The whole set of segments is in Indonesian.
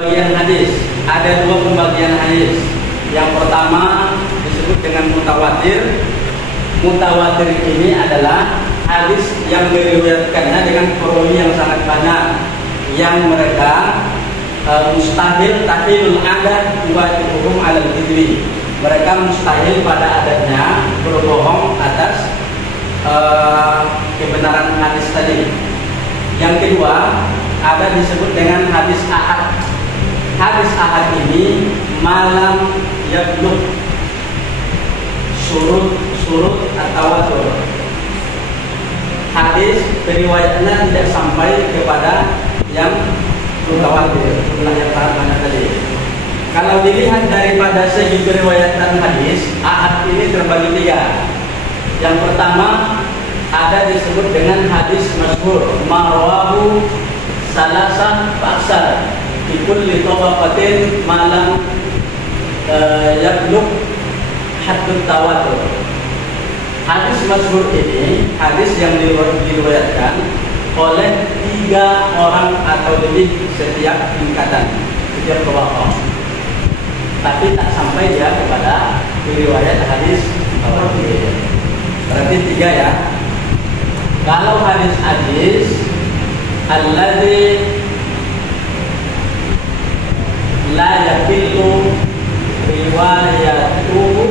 Pembagian hadis, ada dua pembagian hadis. Yang pertama disebut dengan mutawatir. Mutawatir ini adalah hadis yang diriwayatkannya dengan perawi yang sangat banyak, yang mereka mustahil tahilul adat wajibuhum alal kidri. Mereka mustahil pada adanya berbohong atas kebenaran hadis tadi. Yang kedua ada disebut dengan hadis ahad. Hadis ahad ini malam yablugh surut atau watur. Hadis periwayatnya tidak sampai kepada yang mutawatir, jumlah yang banyak tadi. Kalau dilihat daripada segi periwayatan hadis, ahad ini terbagi tiga. Yang pertama ada disebut dengan hadis masyhur, marwahu salasah fa'aksar fi kulli tabaqatin malam yablugh haddut tawatur. Hadis masyhur ini hadis yang diriwayatkan oleh 3 orang atau lebih setiap tingkatan, setiap tabaqah, tapi tak sampai dia kepada riwayat hadis tawatur. Berarti 3 ya. Kalau hadis alladzi la yakillu riwayatuhu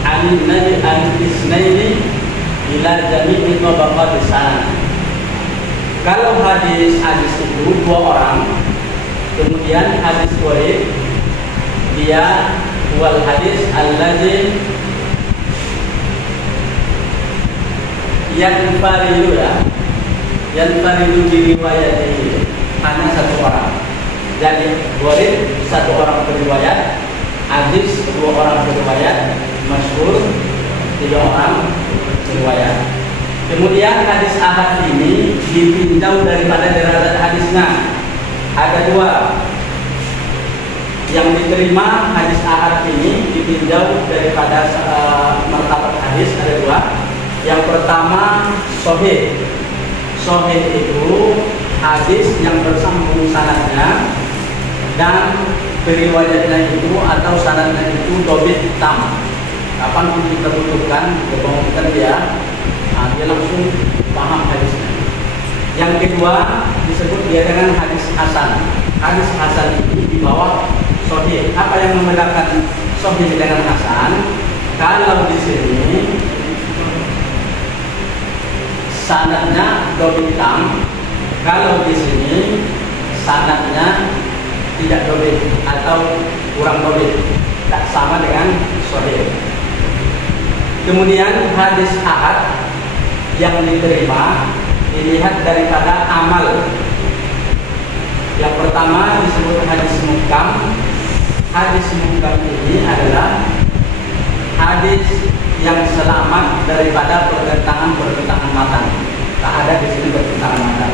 anin nabi al-isnaini ila jami'i tabaqat sanad. Kalau hadis itu 2 orang, kemudian hadis gharib, dia wal hadis alladzi yang faridu diriwayati hanya 1 orang. Jadi gharib 1 orang beriwayat, hadis 2 orang beriwayat, masyhur 3 orang beriwayat. Kemudian hadis ahad ini dipinjau daripada derajat hadisnya. Ada 2 yang diterima hadis ahad ini, dipinjau daripada martabat hadis. Ada 2. Yang pertama sahih. Sahih itu hadis yang bersambung sanadnya dan periwayatnya itu atau sanadnya itu dobit tam. Kapan pun kita butuhkan, kebangunan dia langsung paham hadisnya. Yang kedua disebut dia dengan hadis hasan. Hadis hasan ini di bawah sahih. Apa yang membedakan sahih dengan hasan? Kalau di sini sanadnya dobit tam, kalau di sini sanadnya tidak dobit atau kurang dobit, tak sama dengan sahih. Kemudian hadis ahad yang diterima dilihat daripada amal. Yang pertama disebut hadis muhkam. Hadis muhkam ini adalah hadis yang selamat daripada pertentangan matan. Tak ada di sini pertentangan matan.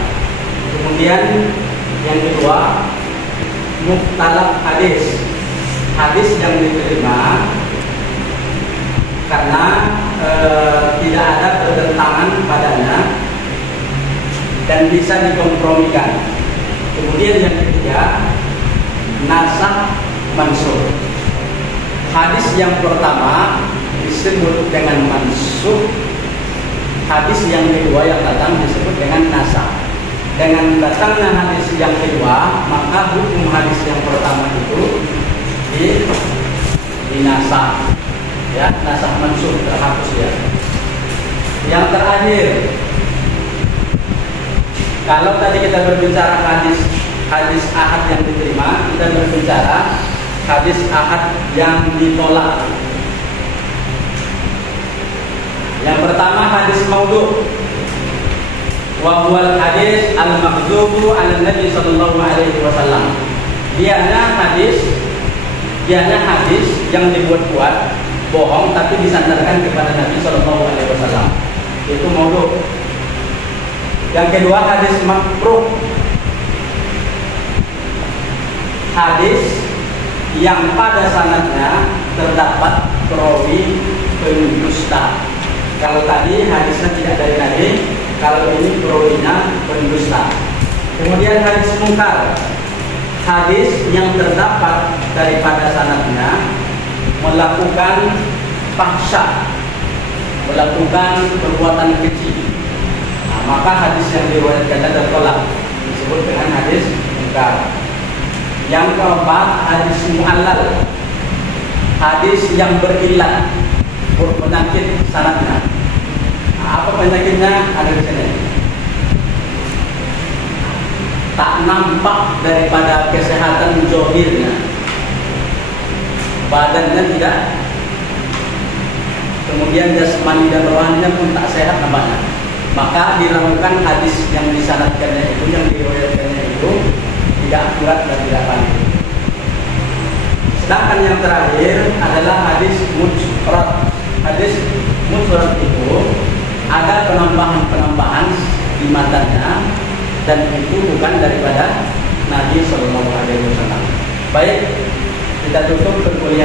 Kemudian yang kedua, mukhtalaf hadis. Hadis yang diterima karena tidak ada pertentangan padanya dan bisa dikompromikan. Kemudian yang ketiga, nasakh mansukh. Hadis yang pertama disebut dengan mansukh, hadis yang kedua yang datang disebut dengan nasakh. Dengan datangnya hadis yang kedua, maka hukum hadis yang pertama itu dinasakh, ya, nasakh mansukh, terhapus ya. Yang terakhir, kalau tadi kita berbicara hadis ahad yang diterima, kita berbicara hadis ahad yang ditolak. Yang pertama hadis maudhu, wa huwal hadis al-maghdubu 'ala Nabi sallallahu alaihi wasallam. Dianya hadis yang dibuat-buat, bohong tapi disandarkan kepada Nabi sallallahu alaihi wasallam. Itu maudhu. Yang kedua hadis makruh, hadis yang pada sanadnya terdapat perawi pendusta. Kalau tadi hadisnya tidak dari Nabi, kalau ini perawinya pendusta. Kemudian hadis mungkar. hadis yang terdapat daripada sanadnya melakukan fahsya, melakukan perbuatan keji, maka hadis yang diriwayatkannya tertolak, disebut dengan hadis munkar. Yang keempat, hadis mu'allal, hadis yang berilat, berpenyakit sanadnya. Apa penyakitnya? Ada di sini. Tak nampak daripada kesehatan zahirnya, badannya tidak, kemudian jasmani dan rohaninya pun tak sehat nampaknya, maka diragukan hadis yang disanadkannya itu, yang diriwayatkannya itu tidak akurat dan tidak valid. Sedangkan yang terakhir adalah hadis mutsarad. Hadis mutsarad itu ada penambahan-penambahan di matanya, dan itu bukan daripada Nabi Sallallahu Alaihi Wasallam. Baik, kita tutup perkuliahan.